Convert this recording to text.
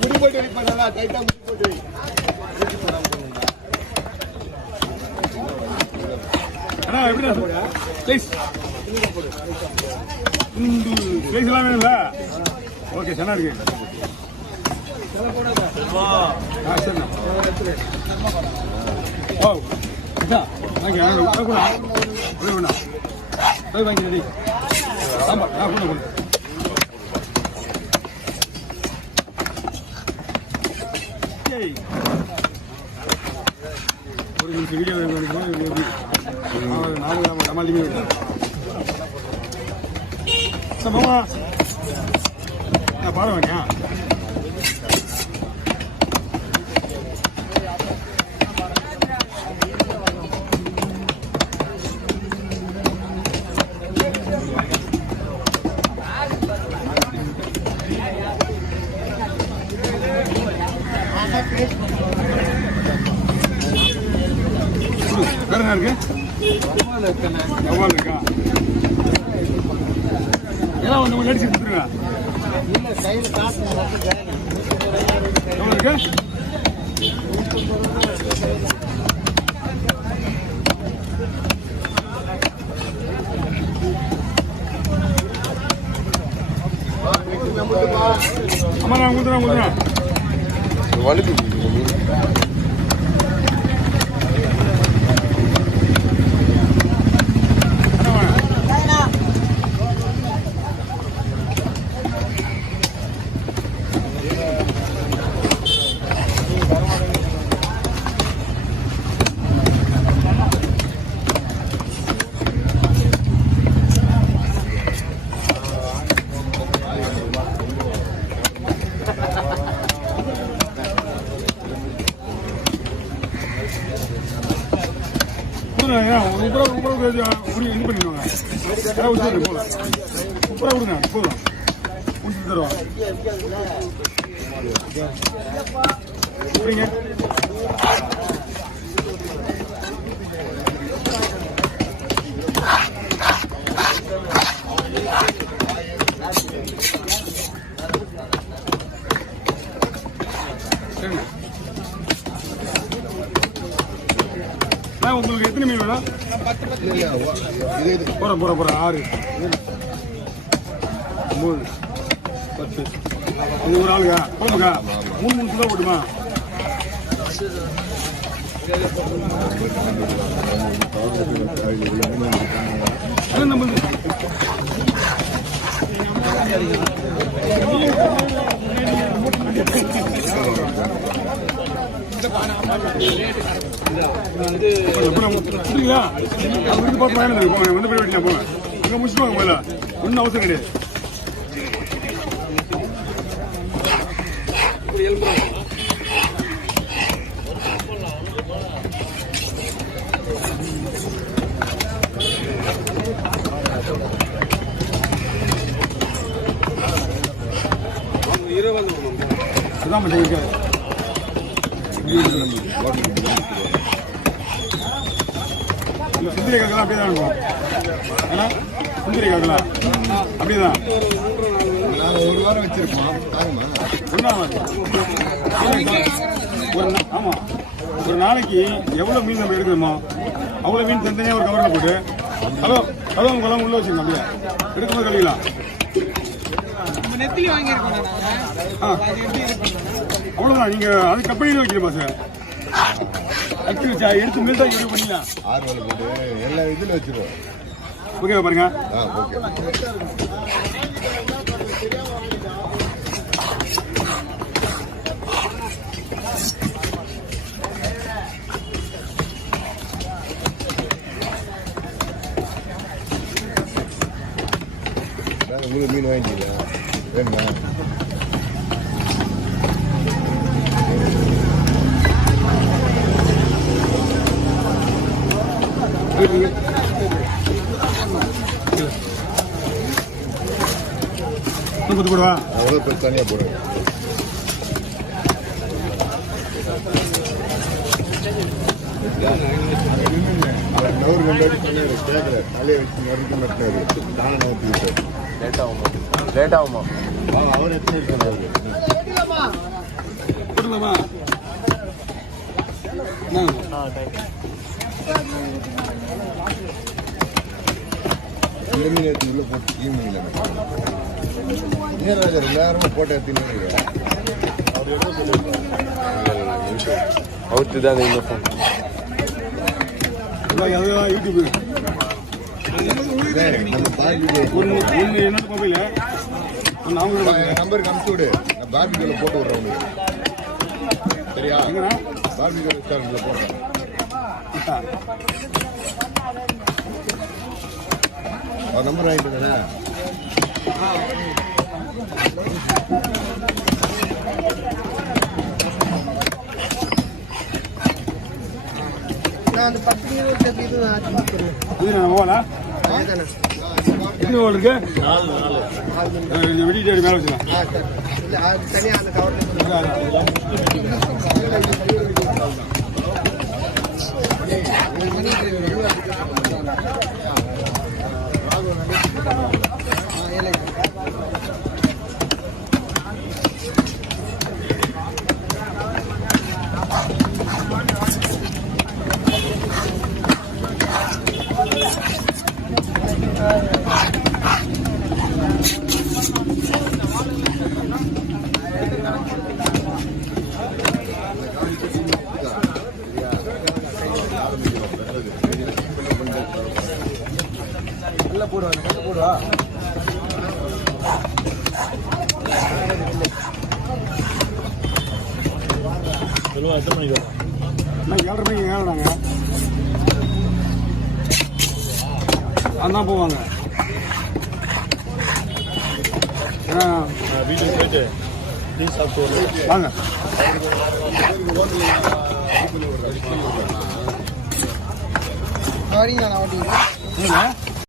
முடி போட்டு அடிப்பாங்க டைட்டா முடி போட்டு அண்ணா எப்படிடா ப்ளீஸ் ப்ளீஸ் எல்லாம் வேணும்ல ஓகே சென்னா இருக்கு சரிண்ணா ஓ வாங்கி வேணா போய் வாங்கி ரெடி சாம்பார் கொண்டு கொண்டு ஒரு நிமிஷம் வீடியோ நாலு மாமா பாட வாங்க வேற என்ன இருக்கு இருக்கா எல்லாம் வந்து அடிச்சு கொடுத்துருங்க எவ்வளோ இருக்கு அம்மா நான் கொடுத்துறேன் வலிக்கு இது பண்ணிடுவாங்க போகலாம் சூப்பராக கொடுங்க போதும் முடிச்சு தருவாங்க சரிங்க உங்களுக்கு எத்தனை மீன் வேணும் போகிறேன் 6 9 10 இது ஒரு ஆளுங்க குழம்புக்கா 3 கிலோ போட்டுமா முடிச்சுட்டு போல ஒன்றும் அவசரம் கிடையாது அதான் சுந்தரி காக்கலாம் அப்படியே தான் இருக்கும் ஏன்னா சுந்தரி காக்கலாம் அப்படியேதான் ஒரு வாரம் வச்சிருக்கோம் ஆமாம் ஒரு நாளைக்கு எவ்வளோ மீன் நம்ம எடுக்கணுமோ அவ்வளோ மீன் தனித்தனியாக ஒரு கவரில் போட்டு கலவம் குழம்பு உள்ள வச்சுருக்கோம் அப்படியே எடுக்கும்போது கழிக்கலாம் அவ்வளோதான் நீங்கள் அது கம்பெனியில் வைக்கிறமா சார் எடுத்து மீன் தான் யூஸ் பண்ணிக்கலாம் 6 வேலை போட்டு எல்லா இதில் வச்சுருவோம் ஓகே பாருங்க மீன் வாங்கிக்கலாம் வேணுமா போடுவா அவ்வளோ பேர் தனியாக போடுவேன் நூறு கண்டாடி சொன்னாரு கேட்கல தலையை வச்சு மறுக்க மாட்டாரு நானும் நோக்கிட்டு லேட் ஆகுமா அவர் எத்தனை சொன்னாரு வேண்டாமா என்ன உள்ள போட்டு ஈவினிங்ல நீராஜர் எல்லாரும் போட்டோ எடுத்துன்னு அவுத்து தான் இந்த ஃபோன் அதுதான் யூடியூப் நம்ம பார்பிக்யூ ஒன்று என்னோட மொபைல் ஒன்று அவங்களோட நம்பருக்கு அனுப்பிச்சு விடு நான் பார்பிக்யூல போட்டு விடுறேன் உங்களுக்கு சரியா எங்கண்ணா பார்பிக்யூ ரெஸ்டாரண்ட்ல போடுறேன் அவர் நம்பர் வாங்கிட்டு தானே இது மோலா எத்தனை மோல் இருக்கு வெடிட்டேரி மேலே வச்சுக்கலாம் போடுவா எத்தனை மணிக்கு வரும்? இன்னும் 7:30 மணிக்கு ஏறினாங்க அதான் போவாங்க ஏன்னா வீட்டுக்கு போயிட்டு டீ சாப்பிட்டு வரணும். வாங்க சரிங்க நான் இல்லைங்க